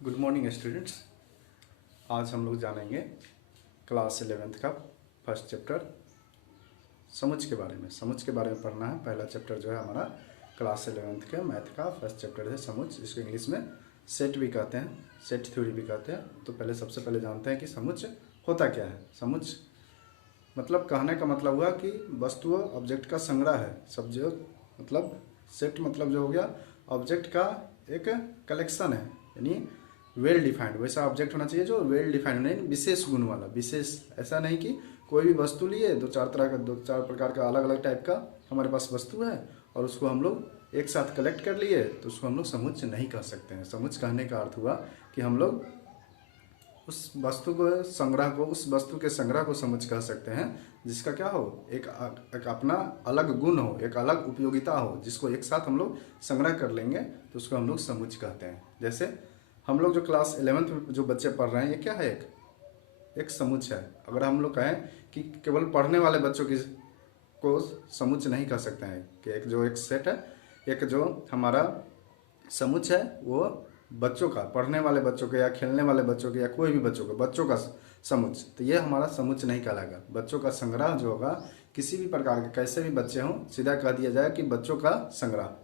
Good morning students. आज हम लोग जानेंगे क्लास 11th का फर्स्ट चैप्टर समुच के बारे में। समुच के बारे में पढ़ना है। पहला चैप्टर जो है हमारा क्लास 11th के मैथ का फर्स्ट चैप्टर है समुच। इसको इंग्लिश में सेट भी कहते हैं, सेट थ्योरी भी कहते हैं। तो सबसे पहले जानते हैं कि समुच होता क्या है। समुच मतलब कहने का मतलब हुआ कि वस्तुओं ऑब्जेक्ट का संग्रह है। सब जो मतलब सेट मतलब जो हो गया ऑब्जेक्ट का एक कलेक्शन है, यानी वेल डिफाइंड वैसा ऑब्जेक्ट होना चाहिए जो वेल डिफाइंड नहीं, विशेष गुण वाला। विशेष ऐसा नहीं कि कोई भी वस्तु लिए दो चार प्रकार का अलग अलग टाइप का हमारे पास वस्तु है और उसको हम लोग एक साथ कलेक्ट कर लिए तो उसको हम लोग समुच्च नहीं कह सकते हैं। समुच्च कहने का अर्थ हुआ कि हम लोग उस वस्तु के संग्रह को समुच्च कह सकते हैं जिसका क्या हो, एक अपना अलग गुण हो, एक अलग उपयोगिता हो, जिसको एक साथ हम लोग संग्रह कर लेंगे तो उसको हम लोग समुच्च कहते हैं। जैसे हम लोग जो क्लास 11th में जो बच्चे पढ़ रहे हैं, ये क्या है, एक समुच्च है। अगर हम लोग कहें कि केवल पढ़ने वाले बच्चों की को समुच्च नहीं कह सकते हैं कि एक सेट है, एक जो हमारा समुच्च है वो बच्चों का, पढ़ने वाले बच्चों के या खेलने वाले बच्चों के या कोई भी बच्चों का समुच्च, तो ये हमारा समुच्च नहीं कहलाएगा। बच्चों का संग्रह जो होगा, किसी भी प्रकार के कैसे भी बच्चे हों, सीधा कह दिया जाए कि बच्चों का संग्रह,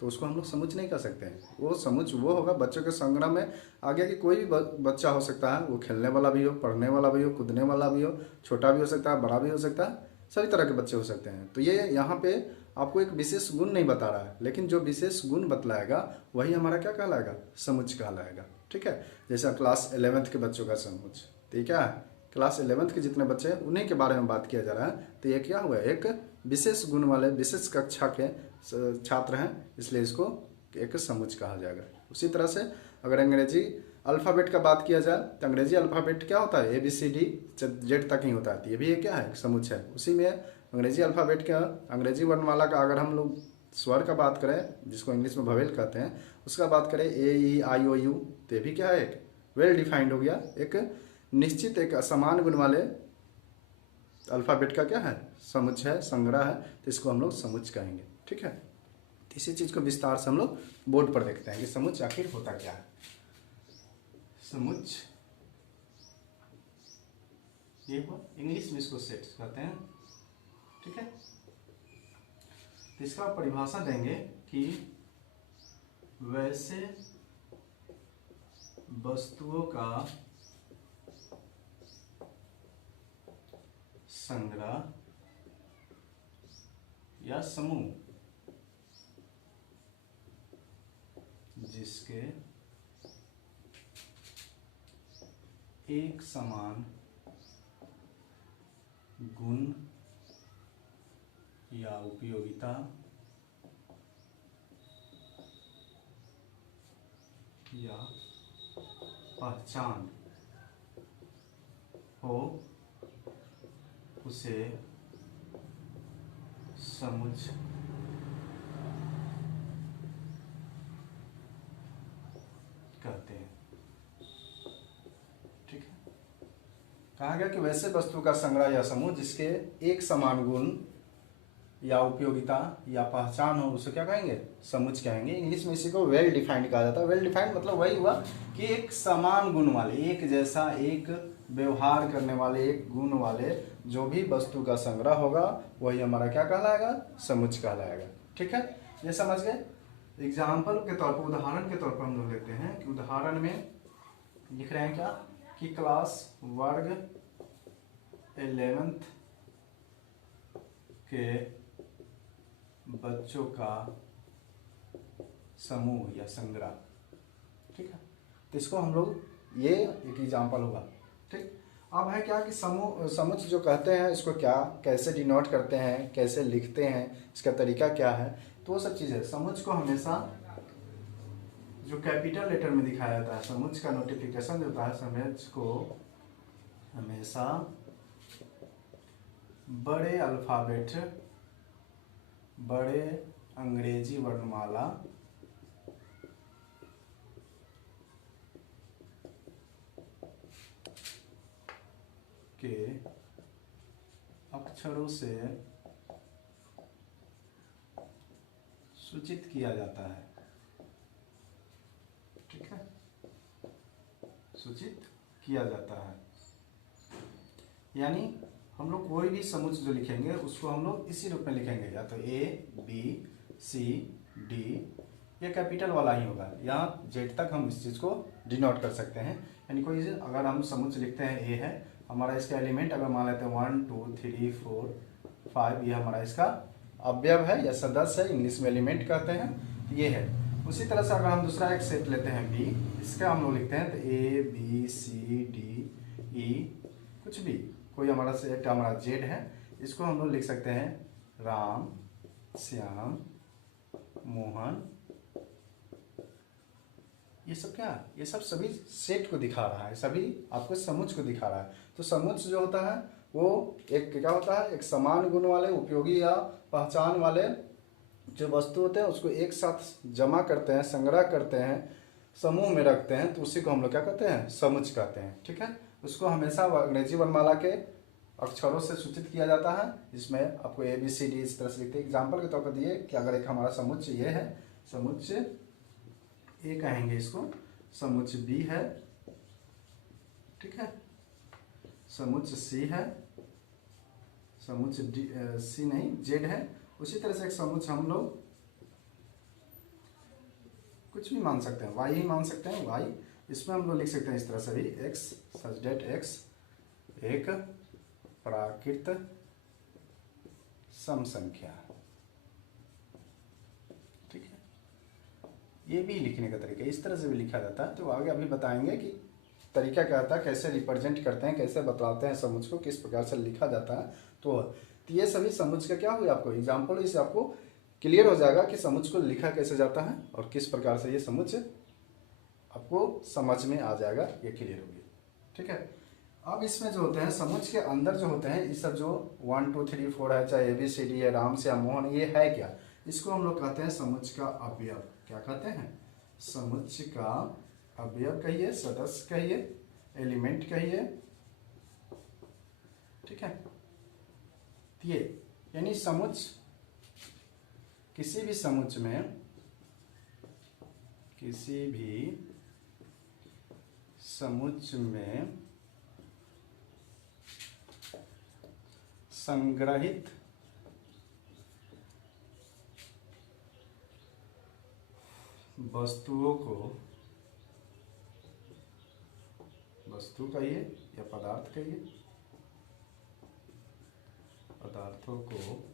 तो उसको हम लोग समुच्च नहीं कह सकते हैं। वो समुच्च वो होगा बच्चों के संग्रह में आगे कि कोई भी बच्चा हो सकता है, वो खेलने वाला भी हो, पढ़ने वाला भी हो, कूदने वाला भी हो, छोटा भी हो सकता है, बड़ा भी हो सकता है, सभी तरह के बच्चे हो सकते हैं। तो ये यहाँ पे आपको एक विशेष गुण नहीं बता रहा है, लेकिन जो विशेष गुण बतलाएगा वही हमारा क्या कहलाएगा, समुच्च कहलाएगा। ठीक है, जैसा क्लास 11th के बच्चों का समुच्च, तो ये क्या है, क्लास 11th के जितने बच्चे हैं उन्हीं के बारे में बात किया जा रहा है। तो ये क्या हुआ, एक विशेष गुण वाले विशेष कक्षा के छात्र हैं, इसलिए इसको एक समुच्च कहा जाएगा। उसी तरह से अगर अंग्रेजी अल्फ़ाबेट का बात किया जाए तो अंग्रेजी अल्फ़ाबेट क्या होता है, ABCD जेड तक ही होता है, तो ये भी क्या है, समुच्च है। उसी में अंग्रेजी अल्फ़ाबेट का, अंग्रेजी वर्णमाला का अगर हम लोग स्वर का बात करें, जिसको इंग्लिश में वोवेल कहते हैं, उसका बात करें AEIOU, तो ये भी क्या है, एक वेल डिफाइंड हो गया, एक निश्चित एक असमान गुण वाले अल्फ़ाबेट का क्या है, समुच्च है, संग्रह है, तो इसको हम लोग समुच्च कहेंगे। ठीक है, इसी चीज़ को विस्तार से हम लोग बोर्ड पर देखते हैं कि समुच्च आखिर होता क्या है। समुच्च ये हुआ, इंग्लिश में इसको सेट कहते हैं। ठीक है, तो इसका परिभाषा देंगे कि वैसे वस्तुओं का संग्रह या समूह जिसके एक समान गुण या उपयोगिता या पहचान हो, उसे समुच्च कहते हैं। ठीक है, कहा गया कि वैसे वस्तु का संग्रह या समूह जिसके एक समान गुण या उपयोगिता या पहचान हो, उसे क्या कहेंगे, समुच्च कहेंगे। इंग्लिश में इसी को वेल डिफाइंड कहा जाता है। वेल डिफाइंड मतलब वही हुआ कि एक समान गुण वाले, एक जैसा, एक व्यवहार करने वाले, एक गुण वाले जो भी वस्तु का संग्रह होगा वही हमारा क्या कहलाएगा, समुच्च कहलाएगा। ठीक है, ये समझ गए। एग्जाम्पल के तौर पर, उदाहरण के तौर पर हम लोग लेते हैं कि उदाहरण में लिख रहे हैं क्या कि क्लास वर्ग 11th के बच्चों का समूह या संग्रह। ठीक है, तो इसको हम लोग, ये एक एग्जाम्पल होगा। ठीक, अब है क्या कि समुच्च जो कहते हैं इसको क्या, कैसे डिनोट करते हैं, कैसे लिखते हैं, इसका तरीका क्या है, तो वो सब चीज़ है। समुच्च को हमेशा जो कैपिटल लेटर में दिखाया जाता है, समुच्च का नोटिफिकेशन जो होता है, समुच्च को हमेशा बड़े अल्फ़ाबेट, बड़े अंग्रेजी वर्णमाला के अक्षरों से सूचित किया जाता है। ठीक है, सूचित किया जाता है। यानी हम लोग कोई भी समुच्चय जो लिखेंगे उसको हम लोग इसी रूप में लिखेंगे, या तो ए बी सी डी, ये कैपिटल वाला ही होगा। यहाँ जेड तक हम इस चीज़ को डिनोट कर सकते हैं। यानी कोई अगर हम समुच्चय लिखते हैं ए है हमारा, इसका एलिमेंट अगर मान लेते हैं 1 2 3 4 5, ये हमारा इसका अवयव है या सदस्य है, इंग्लिश में एलिमेंट कहते हैं, ये है। उसी तरह से अगर हम दूसरा एक सेट लेते हैं बी, इसका हम लोग लिखते हैं तो ए बी सी डी ई, कुछ भी कोई हमारा सेट हमारा जेड है, इसको हम लोग लिख सकते हैं राम श्याम मोहन। ये सब क्या, ये सब सभी सेट को दिखा रहा है, सभी आपको समुच्चय को दिखा रहा है। तो समुच्चय जो होता है वो एक क्या होता है, एक समान गुण वाले, उपयोगी या पहचान वाले जो वस्तु होते हैं उसको एक साथ जमा करते हैं, संग्रह करते हैं, समूह में रखते हैं, तो उसी को हम लोग क्या कहते हैं, समुच्चय कहते हैं। ठीक है, उसको हमेशा अंग्रेजी वर्णमाला के अक्षरों से सूचित किया जाता है, जिसमें आपको ए बी सी डी इस तरह से लिखते हैं। एग्जाम्पल के तौर पर दिए कि अगर एक हमारा समुच्चय ये है, समुच्चय ए कहेंगे इसको, समुच्चय बी है, ठीक है, समुच्चय सी है, समुच्चय डी सी नहीं जेड है। उसी तरह से एक समुच्चय हम लोग कुछ भी मान सकते हैं, वाई ही मान सकते हैं, वाई, इसमें हम लोग लिख सकते हैं इस तरह से भी, एक्स सच डेट एक्स एक प्राकृत सम संख्या। ठीक है, ये भी लिखने का तरीका इस तरह से भी लिखा जाता है। तो आगे अभी बताएंगे कि तरीका क्या होता है, कैसे रिप्रेजेंट करते हैं, कैसे बतलाते हैं समुच्चय को, किस प्रकार से लिखा जाता है। तो ये सभी समुच्चय का क्या हुआ, आपको एग्जाम्पल इससे आपको क्लियर हो जाएगा कि समुच्चय को लिखा कैसे जाता है और किस प्रकार से ये समुच्चय आपको समझ में आ जाएगा, ये क्लियर होगी। ठीक है, अब इसमें जो होते हैं समुच्चय के अंदर जो होते हैं, ये सब जो 1 2 3 4 है, चाहे ए बी सी डी है, राम श्याम मोहन, ये है क्या, इसको हम लोग कहते हैं समुच्चय का अवयव। क्या कहते हैं, समुच्चय का अवयव कहिए, सदस्य कहिए, एलिमेंट कहिए। ठीक है, ये यानी समुच्चय, किसी भी समुच्चय में, किसी भी समुच्चय में संग्रहित वस्तुओं को, वस्तु कहिए या पदार्थ कहिए, पदार्थों को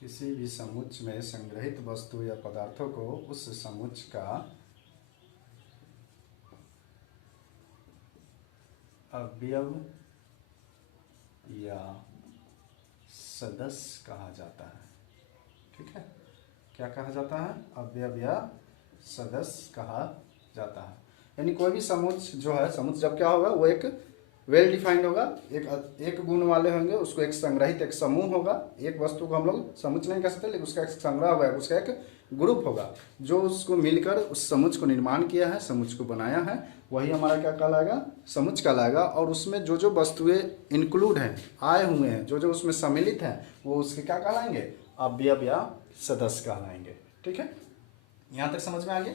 किसी भी समुच्चय में संग्रहित वस्तु या पदार्थों को उस समुच्चय का अवयव या सदस्य कहा जाता है। ठीक है, क्या कहा जाता है, अवयव या सदस्य कहा जाता है। यानी कोई भी समुच्चय जो है, समुच्चय जब क्या होगा, वो एक वेल डिफाइंड होगा, एक गुण वाले होंगे, उसको एक संग्रहित एक समूह होगा। एक वस्तु को हम लोग समुच्चय नहीं कह सकते, लेकिन उसका एक संग्रह होगा, उसका एक ग्रुप होगा जो उसको मिलकर उस समुच्चय को निर्माण किया है, समुच्चय को बनाया है, वही हमारा क्या कहलाएगा, समुच्चय कहलाएगा। और उसमें जो जो वस्तुएं इंक्लूड हैं, आए हुए हैं, जो जो उसमें सम्मिलित हैं, वो उसके क्या कहलाएंगे, अवयव या सदस्य कहलाएंगे। ठीक है, यहाँ तक समझ में आ गया।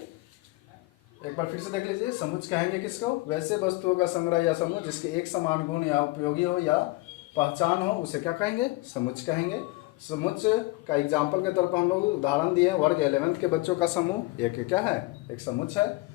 एक बार फिर से देख लीजिए, समुच्चय कहेंगे किसको, वैसे वस्तुओं का संग्रह या समूह जिसके एक समान गुण या उपयोगी हो या पहचान हो, उसे क्या कहेंगे, समुच्चय कहेंगे। समुच्चय का एग्जाम्पल के तौर पर हम लोग उदाहरण दिए, वर्ग 11th के बच्चों का समूह एक क्या है, एक समुच्चय है।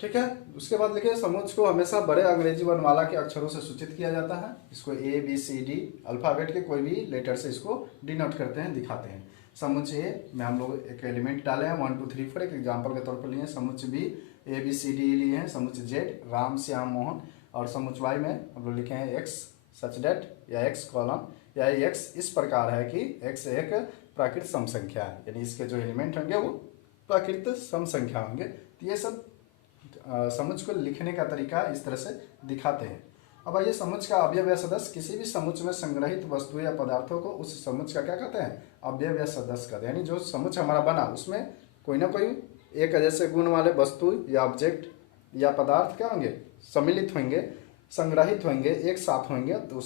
ठीक है, उसके बाद लिखिए, समुच्चय को हमेशा बड़े अंग्रेजी वर्णमाला के अक्षरों से सूचित किया जाता है। इसको A B C D alphabet के कोई भी लेटर से इसको डिनोट करते हैं, दिखाते हैं। समुच्चय ए में हम लोग एक एलिमेंट डाले हैं 1 2 3 4, एक एग्जाम्पल के तौर पर लिए। समुच्चय B A B C D लिए हैं, समुच्चय जेड राम श्याम मोहन, और समुच्चय वाई में हम लोग लिखे हैं एक्स सच डेट या एक्स कॉलम, या एक्स इस प्रकार है कि एक्स एक प्राकृत सम संख्या है, यानी इसके जो एलिमेंट होंगे वो प्राकृत सम संख्या होंगे। तो ये सब समुच्चय को लिखने का तरीका इस तरह से दिखाते हैं। अब आइए, समुच्चय का अवयव या सदस्य, किसी भी समुच्चय में संग्रहित वस्तुएं या पदार्थों को उस समुच्चय का क्या कहते हैं, अवयव या सदस्य कहते हैं। यानी जो समुच्चय हमारा बना उसमें कोई ना कोई एक जैसे गुण वाले वस्तु या ऑब्जेक्ट या पदार्थ क्या होंगे, सम्मिलित होंगे, संग्रहित होंगे, एक साथ होंगे, तो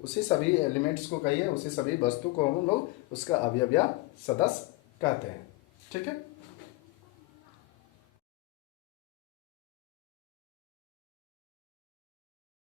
उसी सभी एलिमेंट्स को कहिए, उसी सभी वस्तु को हम लोग उसका अवयव या सदस्य कहते हैं। ठीक है।